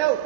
बढ़ जाओ।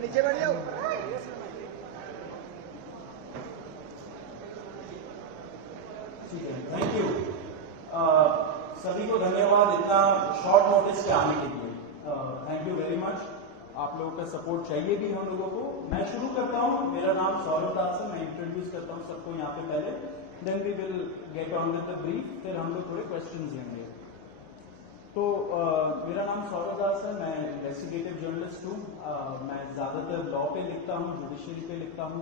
नीचे बैठ जाओ। Thank you. सभी को धन्यवाद इतना शॉर्ट नोटिस पे आने के लिए। Thank you very much. आप लोगों का सपोर्ट चाहिए भी हम लोगों को। मैं शुरू करता हूँ। मेरा नाम सौरभ दास है। मैं इंट्रोड्यूस करता हूँ सबको यहाँ पे पहले, then we will get on with the brief, फिर हम लोग थोड़े क्वेश्चंस लेंगे। तो मेरा नाम सौरभ दास है। मैं इन्वेस्टिगेटिव जर्नलिस्ट हूँ। मैं ज्यादातर लॉ पे लिखता हूँ, जुडिशरी पे लिखता हूँ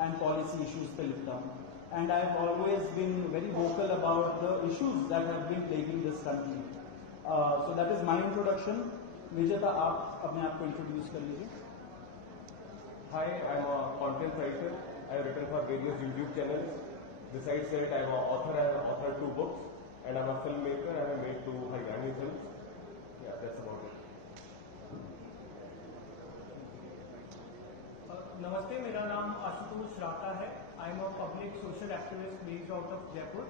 एंड पॉलिसी इश्यूज पे लिखता हूँ। And I have always been very vocal about the issues that have been plaguing this country. So that is my introduction. Vijeta, आप अपने आप को इंट्रोड्यूस कर लीजिए। Hi, I am a content writer. I have written for various YouTube channels. Besides that, I am an author. I have authored 2 books. And I am a filmmaker. I have made 2 Haryani films. Yeah, that's about it. नमस्ते, मेरा नाम आशुतोष राका है। I am a public social activist based out of Jaipur.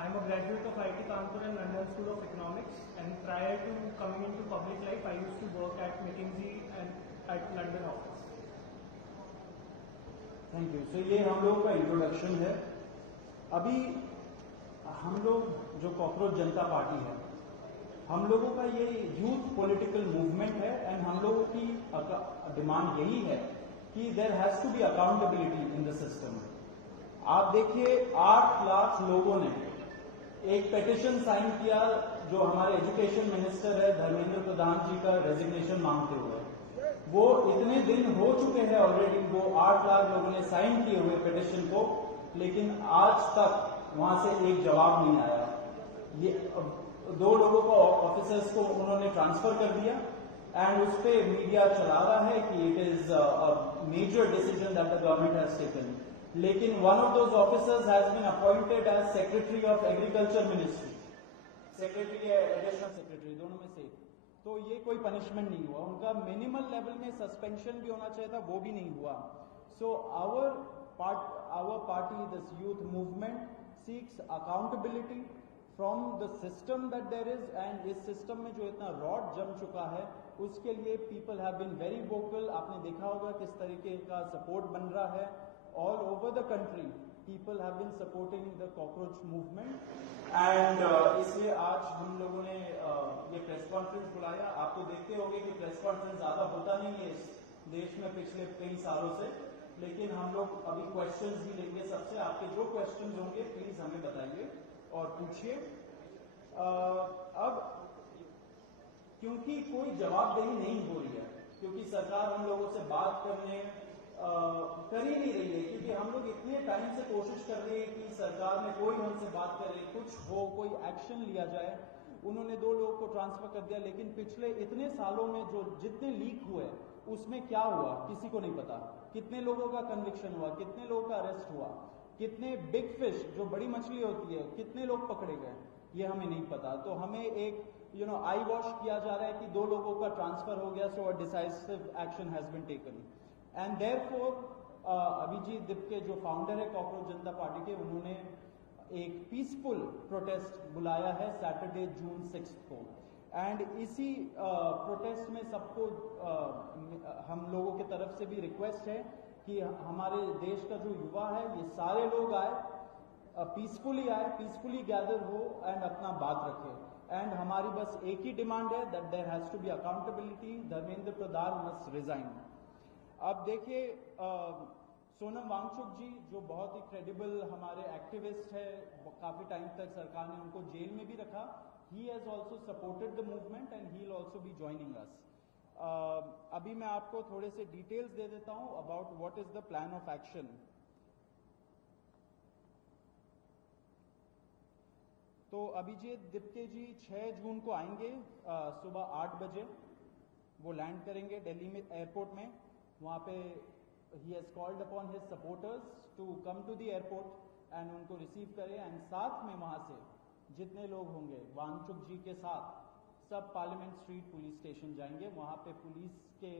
I am a graduate of IIT Kanpur and London School of Economics, and prior to coming into public life, I used to work at McKinsey and at London office. Thank you. सो ये हम लोगों का introduction है। अभी हम लोग जो कॉकरोच जनता पार्टी है, हम लोगों का ये यूथ पॉलिटिकल मूवमेंट है एंड हम लोगों की डिमांड यही है कि there has to be accountability in the system. आप देखिए 8 लाख लोगों ने एक पेटिशन साइन किया जो हमारे एजुकेशन मिनिस्टर है धर्मेंद्र प्रधान जी का रेजिग्नेशन मांगते हुए। वो इतने दिन हो चुके हैं ऑलरेडी, वो 8 लाख लोगों ने साइन किए हुए पेटिशन को, लेकिन आज तक वहां से एक जवाब नहीं आया। ये 2 लोगों को ऑफिसर्स को उन्होंने ट्रांसफर कर दिया एंड उस पर मीडिया चला रहा है कि it is a major decision that the government has taken. लेकिन one of those officers has been appointed as secretary of agriculture ministry, secretary या एडिशनल सेक्रेटरी, दोनों में से। तो ये कोई पनिशमेंट नहीं हुआ उनका। मिनिमल लेवल में सस्पेंशन भी होना चाहिए था, वो भी नहीं हुआ। So our party, this youth movement seeks accountability from the system that there is, and इस सिस्टम में जो इतना रॉड जम चुका है उसके लिए people have been very vocal. आपने देखा होगा किस तरीके का सपोर्ट बन रहा है all over the country. People have been supporting the cockroach movement and इसलिए आज हम लोगों ने ये प्रेस कॉन्फ्रेंस बुलाया। आप तो देखते होंगे कि प्रेस कॉन्फ्रेंस ज्यादा होता नहीं है इस देश में पिछले कई सालों से, लेकिन हम लोग अभी क्वेश्चंस भी लेंगे सबसे। आपके जो क्वेश्चंस होंगे प्लीज हमें बताइए और पूछिए। अब क्योंकि कोई जवाबदेही नहीं हो रही है, क्योंकि सरकार हम लोगों से बात करने कर ही नहीं रही है, क्योंकि हम लोग इतने टाइम से कोशिश कर रहे हैं कि सरकार में कोई हमसे बात करे, कुछ हो, कोई एक्शन लिया जाए। उन्होंने 2 लोगों को ट्रांसफर कर दिया, लेकिन पिछले इतने सालों में जो जितने लीक हुए उसमें क्या हुआ किसी को नहीं पता। कितने लोगों का कन्विक्शन हुआ, कितने लोगों का अरेस्ट हुआ, कितने बिग फिश जो बड़ी मछली होती है कितने लोग पकड़े गए, ये हमें नहीं पता। तो हमें एक आई वॉश किया जा रहा है कि 2 लोगों का ट्रांसफर हो गया, so a decisive action has been taken. And therefore Abhijit Dipke जो फाउंडर है कॉकरोच जनता पार्टी के, उन्होंने एक पीसफुल प्रोटेस्ट बुलाया है सैटरडे जून 6 को। एंड इसी प्रोटेस्ट में सबको हम लोगों की तरफ से भी रिक्वेस्ट है कि हमारे देश का जो युवा है ये सारे लोग आए, पीसफुली आए, पीसफुली गैदर हो एंड अपना बात रखे। एंड हमारी बस एक ही डिमांड है that there has to be accountability, Dharmendra Pradhan must resign. अब देखिए सोनम वांगचुक जी जो बहुत ही क्रेडिबल हमारे एक्टिविस्ट है, काफी टाइम तक सरकार ने उनको जेल में भी रखा। He has also supported the movement and he will also be joining us. अभी मैं आपको थोड़े से डिटेल्स दे देता हूं about what is the plan of action. तो अभिजीत दिप्के जी 6 जून को आएंगे सुबह 8 बजे। वो लैंड करेंगे दिल्ली में एयरपोर्ट में। वहां पे ही has called upon his supporters to come to the airport and उनको रिसीव करें। एंड साथ में वहां से जितने लोग होंगे वांगचुक जी के साथ सब पार्लियामेंट स्ट्रीट पुलिस स्टेशन जाएंगे। वहां पे पुलिस के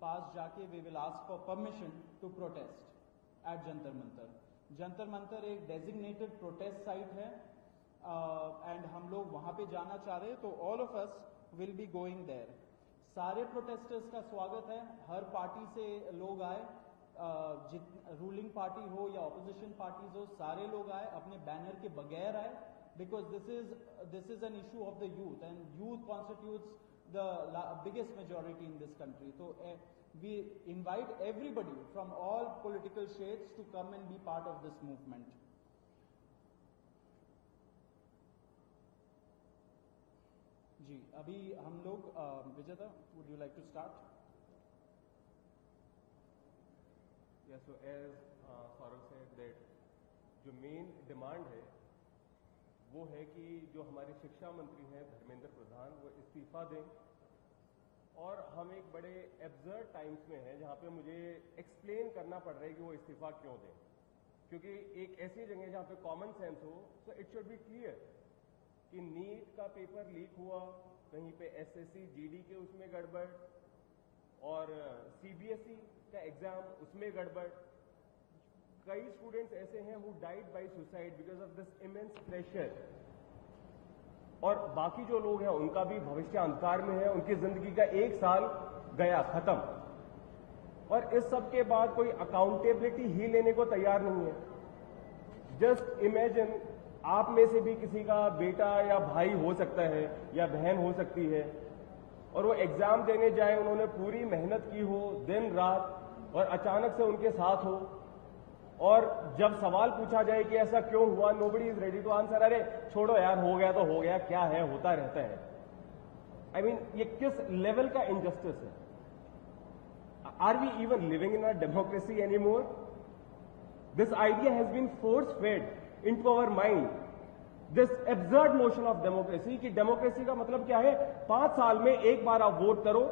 पास जाके we will ask for permission to protest at Jantar Mantar. Jantar Mantar एक डेजिग्नेटेड प्रोटेस्ट साइट है एंड हम लोग वहां पे जाना चाह रहे हैं, तो all of us will be going there. सारे प्रोटेस्टर्स का स्वागत है, हर पार्टी से लोग आए, रूलिंग पार्टी हो या ऑपोजिशन पार्टीज हो, सारे लोग आए, अपने बैनर के बगैर आए, because this is an issue of the youth and youth constitutes the biggest majority in this country. So we invite everybody from all political shades to come and be part of this movement. जी अभी हम लोग विजेता, would you like to start? Yeah, so as Saurav said that जो main demand है वो है कि जो हमारे शिक्षा मंत्री हैं धर्मेंद्र प्रधान वो इस्तीफा दें। और हम एक बड़े एब्सर्ड टाइम्स में हैं जहां पे मुझे एक्सप्लेन करना पड़ रहा है कि वो इस्तीफा क्यों दें, क्योंकि एक ऐसी जगह जहां पे कॉमन सेंस हो, so it should be clear कि नीट का पेपर लीक हुआ, कहीं पे एसएससी जीडी के उसमें गड़बड़ और सीबीएसई का एग्जाम उसमें गड़बड़। कई स्टूडेंट्स ऐसे हैं who died by suicide because of this immense pressure. और बाकी जो लोग हैं उनका भी भविष्य अंधकार में है, उनकी जिंदगी का 1 साल गया खत्म, और इस सब के बाद कोई अकाउंटेबिलिटी ही लेने को तैयार नहीं है। जस्ट इमेजिन आप में से भी किसी का बेटा या भाई हो सकता है या बहन हो सकती है, और वो एग्जाम देने जाए, उन्होंने पूरी मेहनत की हो दिन रात, और अचानक से उनके साथ हो, और जब सवाल पूछा जाए कि ऐसा क्यों हुआ, nobody is ready to answer. अरे छोड़ो यार, हो गया तो हो गया, क्या है, होता रहता है। आई मीन ये किस लेवल का इनजस्टिस है? Are we even living in a democracy any more? This idea has been force fed into our mind, this absurd notion of democracy कि डेमोक्रेसी का मतलब क्या है? 5 साल में एक बार आप वोट करो,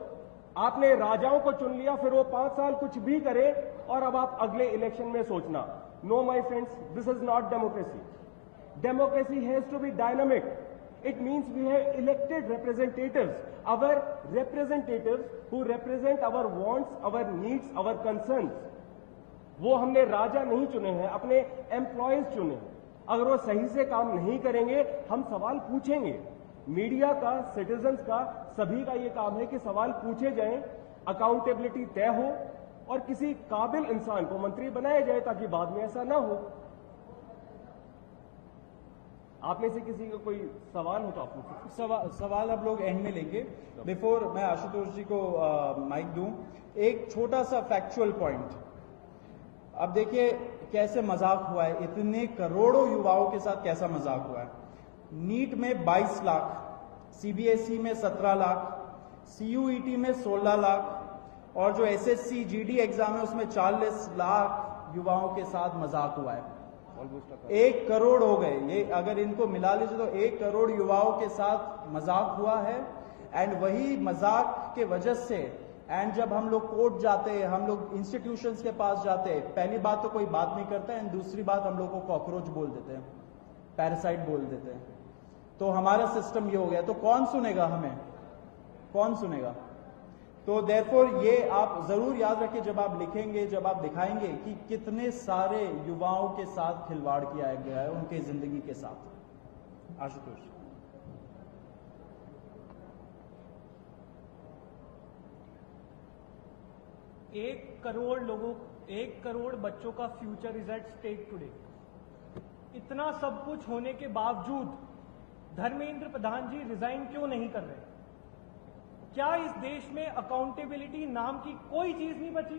आपने राजाओं को चुन लिया, फिर वो 5 साल कुछ भी करे और अब आप अगले इलेक्शन में सोचना। No my friends, this is not democracy. Democracy has to be dynamic. It means we have elected representatives, our representatives who represent our wants, our needs, our concerns. वो हमने राजा नहीं चुने हैं, अपने एम्प्लॉयज चुने हैं। अगर वो सही से काम नहीं करेंगे, हम सवाल पूछेंगे। मीडिया का, सिटीजन्स का, सभी का ये काम है कि सवाल पूछे जाएं, अकाउंटेबिलिटी तय हो और किसी काबिल इंसान को मंत्री बनाया जाए ताकि बाद में ऐसा ना हो। आप में से किसी का कोई सवाल हो तो आप पूछिए। सवाल अब लोग एंड में लेंगे। बिफोर मैं आशुतोष जी को माइक दूं, एक छोटा सा फैक्चुअल पॉइंट। अब देखिए कैसे मजाक हुआ है, इतने करोड़ों युवाओं के साथ कैसा मजाक हुआ है। नीट में 22 लाख, सीबीएसई में 17 लाख, सीयूईटी में 16 लाख, और जो एसएससी जीडी एग्जाम है उसमें 40 लाख युवाओं के साथ मजाक हुआ है। 1 करोड़ हो गए ये, अगर इनको मिला लीजिए तो 1 करोड़ युवाओं के साथ मजाक हुआ है। एंड वही मजाक के वजह से, एंड जब हम लोग कोर्ट जाते हैं, हम लोग इंस्टीट्यूशंस के पास जाते हैं, पहली बात तो कोई बात नहीं करता है, एंड दूसरी बात हम लोग को कॉकरोच बोल देते हैं, पैरासाइट बोल देते हैं। तो हमारा सिस्टम ये हो गया, तो कौन सुनेगा हमें, कौन सुनेगा? तो देयरफॉर ये आप जरूर याद रखिए जब आप लिखेंगे, जब आप दिखाएंगे कि कितने सारे युवाओं के साथ खिलवाड़ किया गया है, उनके जिंदगी के साथ। आशुतोष। 1 करोड़ लोगों, 1 करोड़ बच्चों का future is at stake today. इतना सब कुछ होने के बावजूद धर्मेंद्र प्रधान जी रिजाइन क्यों नहीं कर रहे? क्या इस देश में अकाउंटेबिलिटी नाम की कोई चीज नहीं बची?